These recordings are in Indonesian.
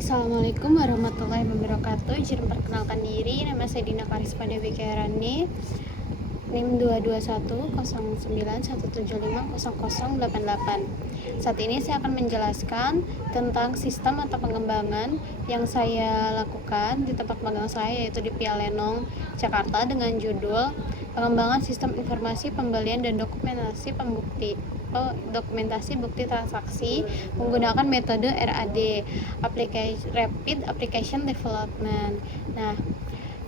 Assalamualaikum warahmatullahi wabarakatuh. Izin perkenalkan diri, nama saya Dina Karisma Dewi Kairani, NIM 2210917500088. Saat ini saya akan menjelaskan tentang sistem atau pengembangan yang saya lakukan di tempat magang saya, yaitu di Pia Lenong, Jakarta, dengan judul Pengembangan Sistem Informasi Pembelian dan Dokumentasi Bukti Transaksi menggunakan metode RAD, Rapid Application Development. Nah,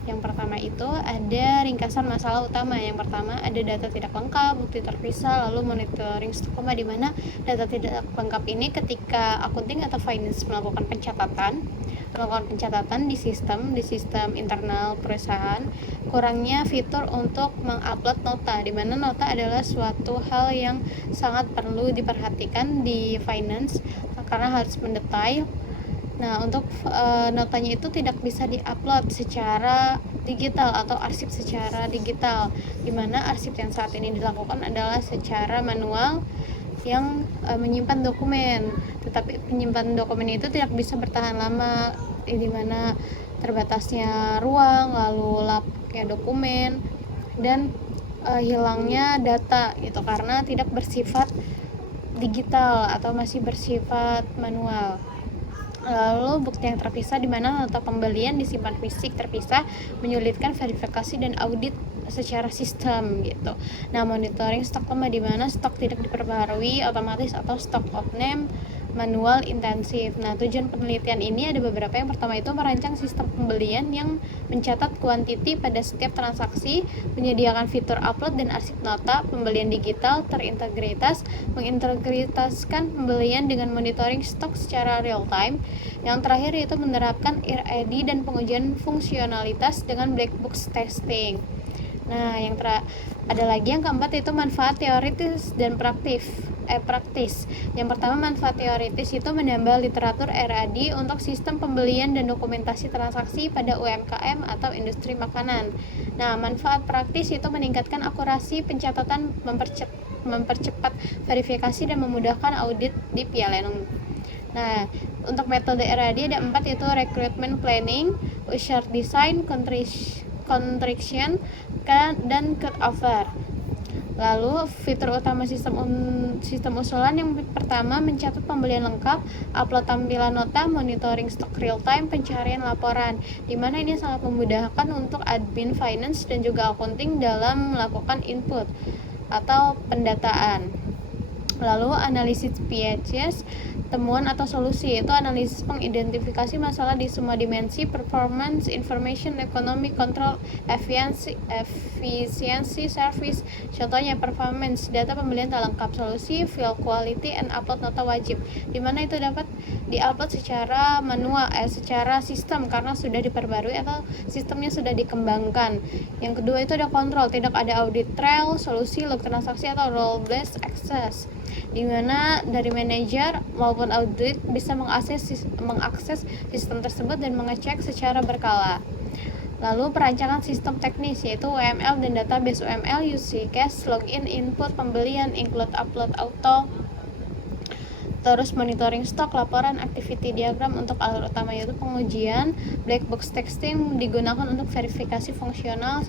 yang pertama itu ada ringkasan masalah utama. Yang pertama ada data tidak lengkap, bukti terpisah, lalu monitoring stok, di mana data tidak lengkap ini ketika accounting atau finance melakukan pencatatan di sistem internal perusahaan, kurangnya fitur untuk mengupload nota, di mana nota adalah suatu hal yang sangat perlu diperhatikan di finance karena harus mendetail. Nah, untuk notanya itu tidak bisa diupload secara digital atau arsip secara digital, di mana arsip yang saat ini dilakukan adalah secara manual yang menyimpan dokumen. Tetapi penyimpan dokumen itu tidak bisa bertahan lama, di mana terbatasnya ruang, lalu lapaknya dokumen, dan hilangnya data gitu, karena tidak bersifat digital atau masih bersifat manual. Lalu bukti yang terpisah, di mana nota pembelian disimpan fisik terpisah, menyulitkan verifikasi dan audit secara sistem gitu. Nah, monitoring stok, di mana stok tidak diperbaharui otomatis atau stok of name manual intensif. Nah, tujuan penelitian ini ada beberapa. Yang pertama itu merancang sistem pembelian yang mencatat kuantiti pada setiap transaksi, menyediakan fitur upload dan arsip nota pembelian digital terintegritas, mengintegritaskan pembelian dengan monitoring stok secara real time. Yang terakhir itu menerapkan RAD dan pengujian fungsionalitas dengan black box testing. Nah, ada lagi yang keempat, itu manfaat teoritis dan praktis. Yang pertama, manfaat teoritis itu menambah literatur RAD untuk sistem pembelian dan dokumentasi transaksi pada UMKM atau industri makanan. Nah, manfaat praktis itu meningkatkan akurasi pencatatan, mempercepat verifikasi dan memudahkan audit di Pia Lenong. Nah, untuk metode RAD ada 4, yaitu recruitment planning, user design, contraction, dan cut over. Lalu fitur utama sistem usulan yang pertama, mencatat pembelian lengkap, upload tampilan nota, monitoring stok real time, pencarian laporan, di mana ini sangat memudahkan untuk admin finance dan juga accounting dalam melakukan input atau pendataan. Lalu analisis PHS, temuan atau solusi, yaitu analisis mengidentifikasi masalah di semua dimensi: performance, information, economic, control, efficiency, service. Contohnya performance, data pembelian tak lengkap, solusi, fill quality, and upload nota wajib, di mana itu dapat diupload secara manual, secara sistem karena sudah diperbarui atau sistemnya sudah dikembangkan. Yang kedua itu ada kontrol, tidak ada audit trail, solusi, log transaksi atau role based access, di mana dari manajer maupun audit bisa mengakses sistem tersebut dan mengecek secara berkala. Lalu perancangan sistem teknis, yaitu UML dan database UML, UC cache, login, input, pembelian, include, upload, auto. Terus monitoring stok, laporan, activity diagram. Untuk alur utama yaitu pengujian, black box testing digunakan untuk verifikasi fungsional,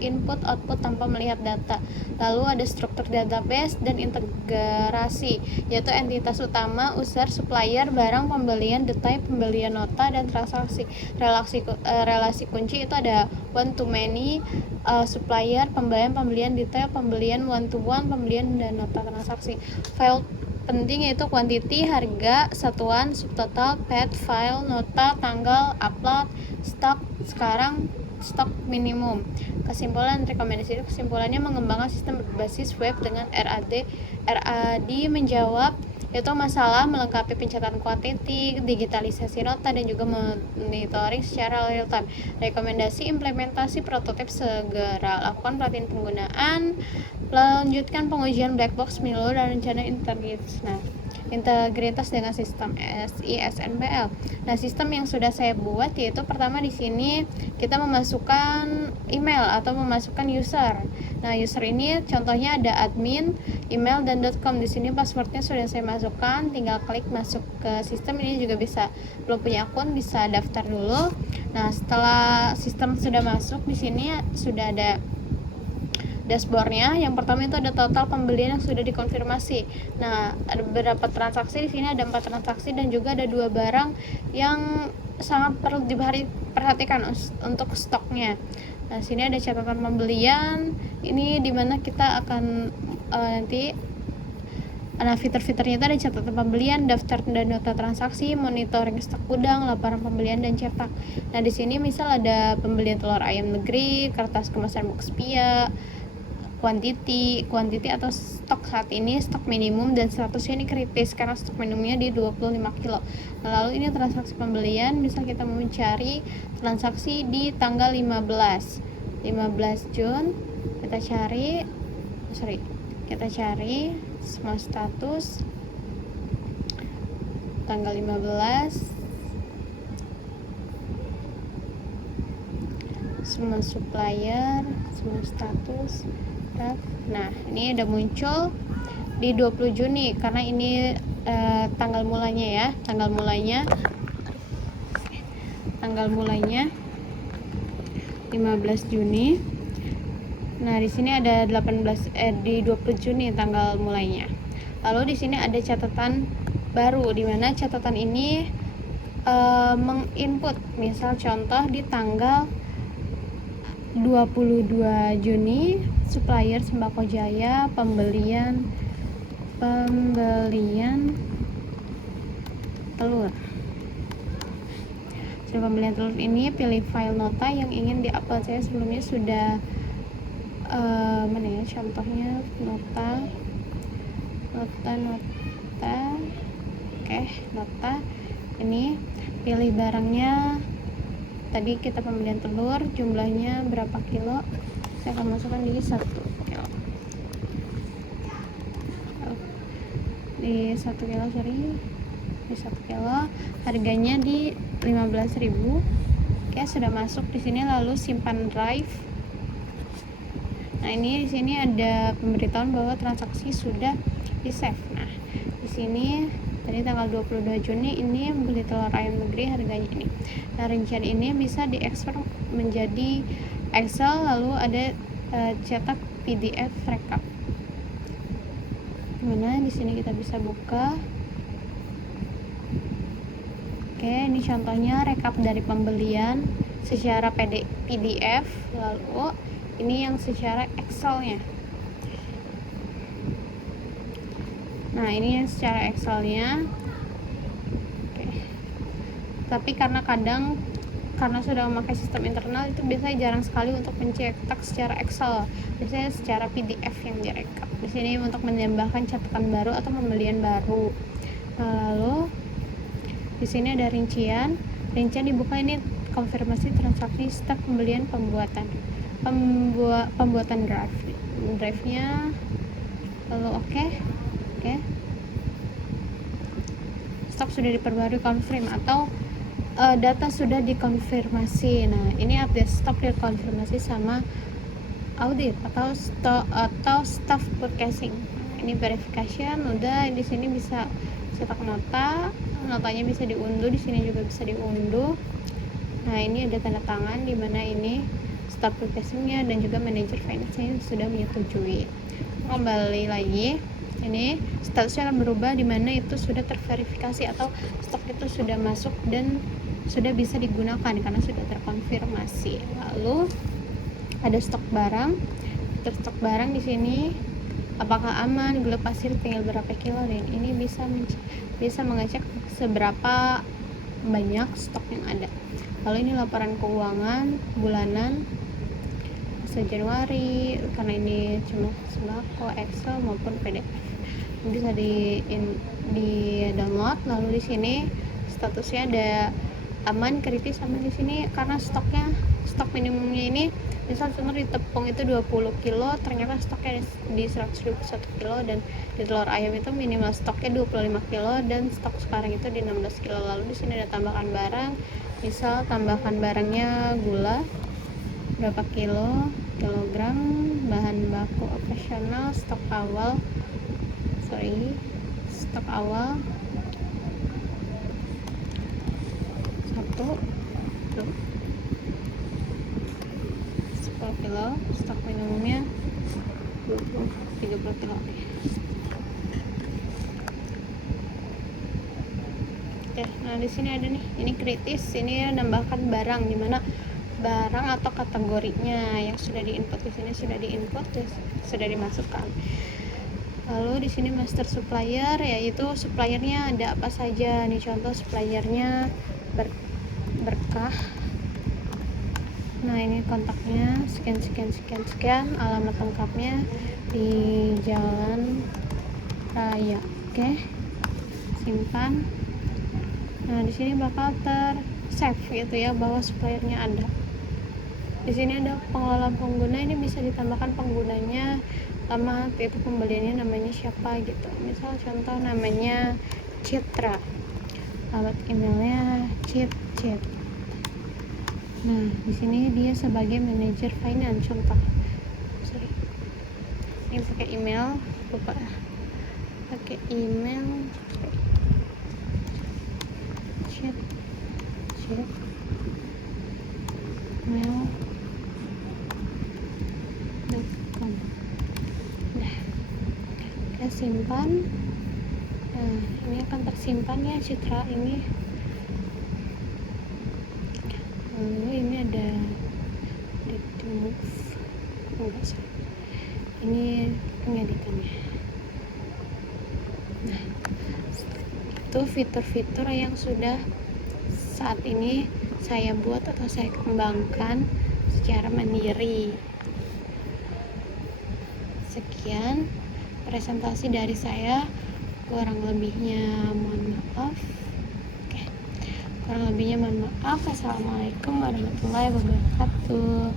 input output tanpa melihat data. Lalu ada struktur database dan integrasi, yaitu entitas utama, user, supplier, barang, pembelian, detail pembelian, nota, dan transaksi. Relasi kunci itu ada one to many, supplier, pembelian, detail pembelian, one to one, pembelian, dan nota transaksi. File penting yaitu quantity, harga, satuan, subtotal, path, file, nota, tanggal, upload, stok, sekarang stok minimum. Kesimpulannya mengembangkan sistem berbasis web dengan RAD menjawab yaitu masalah melengkapi pencatatan kuantiti, digitalisasi nota, dan juga monitoring secara real time. Rekomendasi implementasi prototip segera, lakukan pelatihan penggunaan, lanjutkan pengujian black box, milu, dan rencana integritas. Nah, integritas dengan sistem SISNPL. Nah, sistem yang sudah saya buat yaitu pertama di sini kita memasukkan email atau memasukkan user. Nah, user ini contohnya ada admin, email, dan .com. Di sini passwordnya sudah saya masukkan, tinggal klik masuk ke sistem. Ini juga bisa, belum punya akun bisa daftar dulu. Nah, setelah sistem sudah masuk, di sini sudah ada dashboardnya. Yang pertama itu ada total pembelian yang sudah dikonfirmasi. Nah, ada beberapa transaksi. Di sini ada 4 transaksi dan juga ada 2 barang yang sangat perlu diperhatikan untuk stoknya. Nah, sini ada catatan pembelian. Ini dimana kita akan nanti fitur-fiturnya itu ada catatan pembelian, daftar dan nota transaksi, monitoring stok gudang, laporan pembelian, dan cetak. Nah, di sini misal ada pembelian telur ayam negeri, kertas kemasan box pia, quantity atau stok saat ini stok minimum dan statusnya ini kritis karena stok minimumnya di 25 kilo. Nah, lalu ini transaksi pembelian, misal kita mau mencari transaksi di tanggal 15 Jun, kita cari semua status tanggal 15, semua supplier, semua status. Nah, ini udah muncul di 20 Juni karena ini tanggal mulanya 15 Juni. Nah, di sini ada di 20 Juni tanggal mulainya. Lalu di sini ada catatan baru, di mana catatan ini menginput, misal contoh di tanggal 22 Juni supplier Sembako Jaya pembelian telur. Sudah pembelian telur ini, pilih file nota yang ingin diupload. Saya sebelumnya sudah contohnya nota. Nota ini, pilih barangnya. Tadi kita pembelian telur, jumlahnya berapa kilo, saya akan masukkan di 1 kilo. Di 1 kilo, harganya di 15.000. Oke, sudah masuk di sini. Lalu simpan drive. Nah, ini di sini ada pemberitahuan bahwa transaksi sudah di save. Nah, di sini tadi tanggal 22 Juni ini beli telur ayam negeri harganya ini. Nah, rincian ini bisa diekspor menjadi Excel, lalu ada cetak PDF rekap. Dimana di sini kita bisa buka. Oke, ini contohnya rekap dari pembelian secara PDF, lalu ini yang secara Excelnya. Nah, ini yang secara Excelnya. Oke. Tapi karena sudah memakai sistem internal, itu biasanya jarang sekali untuk mencetak secara Excel. Biasanya secara PDF yang direkap. Di sini untuk menambahkan catatan baru atau pembelian baru. Lalu di sini ada rincian dibuka. Ini konfirmasi transaksi stok pembelian pembuatan drive-nya. Lalu oke. Stok sudah diperbarui, confirm, atau data sudah dikonfirmasi. Nah, ini update stok dikonfirmasi sama audit atau staff purchasing. Ini verification udah. Di sini bisa cetak notanya bisa diunduh, di sini juga bisa diunduh. Nah, ini ada tanda tangan di mana ini staff purchasing-nya dan juga manajer finance-nya sudah menyetujui. Kembali lagi, ini statusnya akan berubah di mana itu sudah terverifikasi atau stok itu sudah masuk dan sudah bisa digunakan karena sudah terkonfirmasi. Lalu ada stok barang. Stok barang di sini apakah aman, gula pasir tinggal berapa kilo, dan ini bisa mengecek seberapa banyak stok yang ada. Lalu ini laporan keuangan bulanan Januari, karena ini cuma sembako, Excel maupun PDF, bisa di download. Lalu di sini statusnya ada aman, kritis aman di sini karena stok minimumnya ini misal contoh di tepung itu 20 kilo, ternyata stoknya di 121 kilo, dan di telur ayam itu minimal stoknya 25 kilo dan stok sekarang itu di 16 kilo. Lalu di sini ada tambahkan barang, misal tambahkan barangnya gula berapa kilogram, bahan baku operasional, stok awal satu 10 kilo, stok minimumnya 30 kilo. Oke, nah di sini ada nih, ini kritis, ini nambahkan barang, dimana barang atau kategorinya yang sudah diinput di sini sudah dimasukkan. Lalu di sini master supplier, yaitu suppliernya ada apa saja. Nih contoh suppliernya berkah. Nah ini kontaknya sekian, alamat lengkapnya di Jalan Raya. Oke, simpan. Nah di sini bakal save gitu ya, bahwa suppliernya ada. Di sini ada pengelola pengguna, ini bisa ditambahkan penggunanya, sama itu pembeliannya namanya siapa gitu. Misal contoh namanya Citra, alamat emailnya Cit. Nah di sini dia sebagai manajer finance, contoh. Ini pakai email, lupa pakai email Cit mail.com. Nah, kita simpan. Nah, ini akan tersimpan ya Citra ini. Lalu ini ada move, enggak sih. Ini pengeditannya. Nah, itu fitur-fitur yang sudah saat ini saya buat atau saya kembangkan secara mandiri. Sekian presentasi dari saya, kurang lebihnya mohon maaf. Assalamualaikum warahmatullahi wabarakatuh.